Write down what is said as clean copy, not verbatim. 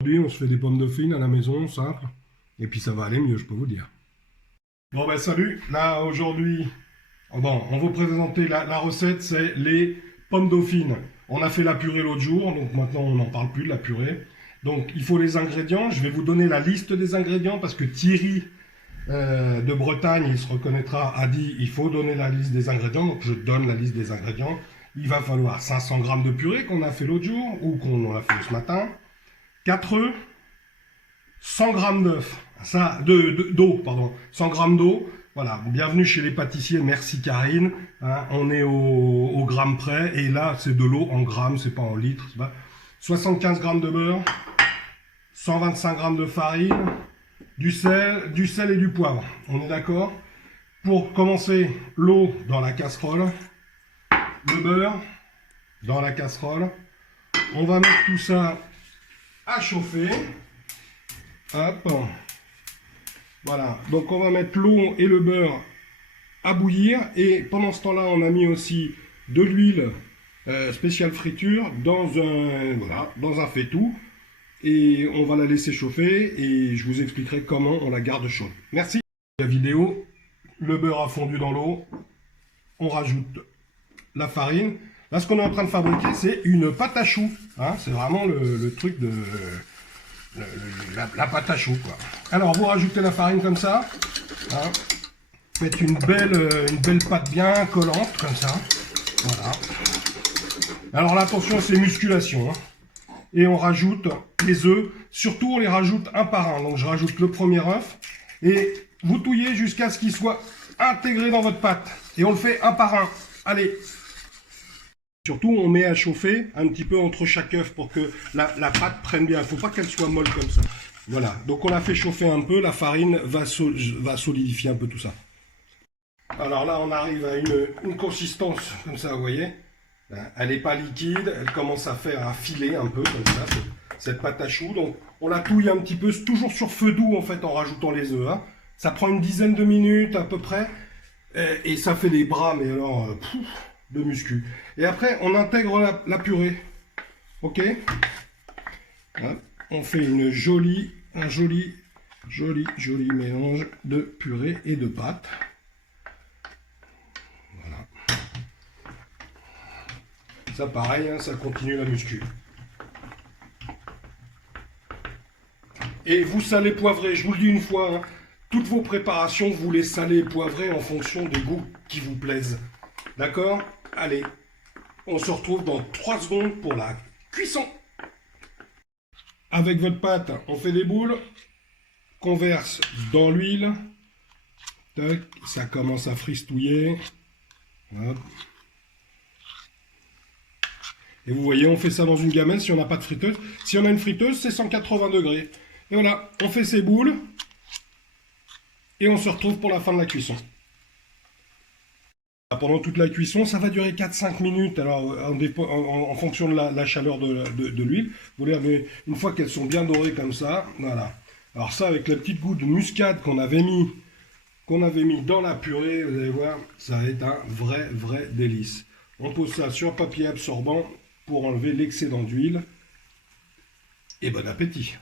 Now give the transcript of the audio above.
Aujourd'hui, on se fait des pommes dauphines à la maison, simple. Et puis ça va aller mieux, je peux vous dire. Bon ben salut, là aujourd'hui, bon, on va vous présenter la recette, c'est les pommes dauphines. On a fait la purée l'autre jour, donc maintenant on n'en parle plus de la purée. Donc il faut les ingrédients, je vais vous donner la liste des ingrédients parce que Thierry de Bretagne, il se reconnaîtra, a dit il faut donner la liste des ingrédients, donc je donne la liste des ingrédients. Il va falloir 500 g de purée qu'on a fait l'autre jour ou qu'on a fait ce matin, 4 œufs, 100 g d'œufs, d'eau, pardon, 100 g d'eau. Voilà, bienvenue chez les pâtissiers, merci Karine. Hein, on est au gramme près, et là c'est de l'eau en grammes, c'est pas en litres. 75 g de beurre, 125 g de farine, du sel et du poivre. On est d'accord? Pour commencer, l'eau dans la casserole, le beurre dans la casserole. On va mettre tout ça à chauffer. Hop. Voilà, donc on va mettre l'eau et le beurre à bouillir, et pendant ce temps-là, on a mis aussi de l'huile spéciale friture dans un faitout, et on va la laisser chauffer, et je vous expliquerai comment on la garde chaude. Merci. La vidéo, le beurre a fondu dans l'eau, on rajoute la farine. Là, ce qu'on est en train de fabriquer, c'est une pâte à choux. Hein, c'est vraiment le truc de... la pâte à choux, quoi. Alors vous rajoutez la farine comme ça, hein. Faites une belle pâte bien collante comme ça, voilà. Alors là, attention, c'est musculation, hein. Et on rajoute les œufs, surtout on les rajoute un par un. Donc je rajoute le premier œuf et vous touillez jusqu'à ce qu'il soit intégré dans votre pâte, et on le fait un par un. Allez. Surtout, on met à chauffer un petit peu entre chaque œuf pour que la pâte prenne bien. Il ne faut pas qu'elle soit molle comme ça. Voilà, donc on la fait chauffer un peu, la farine va solidifier un peu tout ça. Alors là, on arrive à une consistance comme ça, vous voyez. Elle n'est pas liquide, elle commence à filer un peu comme ça, cette pâte à choux. Donc on la touille un petit peu, toujours sur feu doux en fait, en rajoutant les œufs. Hein. Ça prend une dizaine de minutes à peu près, et ça fait des bras, mais alors... de muscu. Et après, on intègre la purée. Ok. Hein, on fait un joli mélange de purée et de pâte. Voilà. Ça, pareil, hein, ça continue la muscu. Et vous salez, poivrez. Je vous le dis une fois, hein, toutes vos préparations, vous les salez et poivrez en fonction des goûts qui vous plaisent. D'accord? Allez, on se retrouve dans 3 secondes pour la cuisson. Avec votre pâte, on fait des boules, qu'on verse dans l'huile. Ça commence à fristouiller. Hop. Et vous voyez, on fait ça dans une gamelle si on n'a pas de friteuse. Si on a une friteuse, c'est 180 degrés. Et voilà, on fait ces boules. Et on se retrouve pour la fin de la cuisson. Pendant toute la cuisson, ça va durer 4-5 minutes, alors en fonction de la chaleur de l'huile. Vous voyez, une fois qu'elles sont bien dorées comme ça, voilà. Alors ça, avec la petite goutte de muscade qu'on avait mis dans la purée, vous allez voir, ça va être un vrai délice. On pose ça sur papier absorbant pour enlever l'excédent d'huile. Et bon appétit!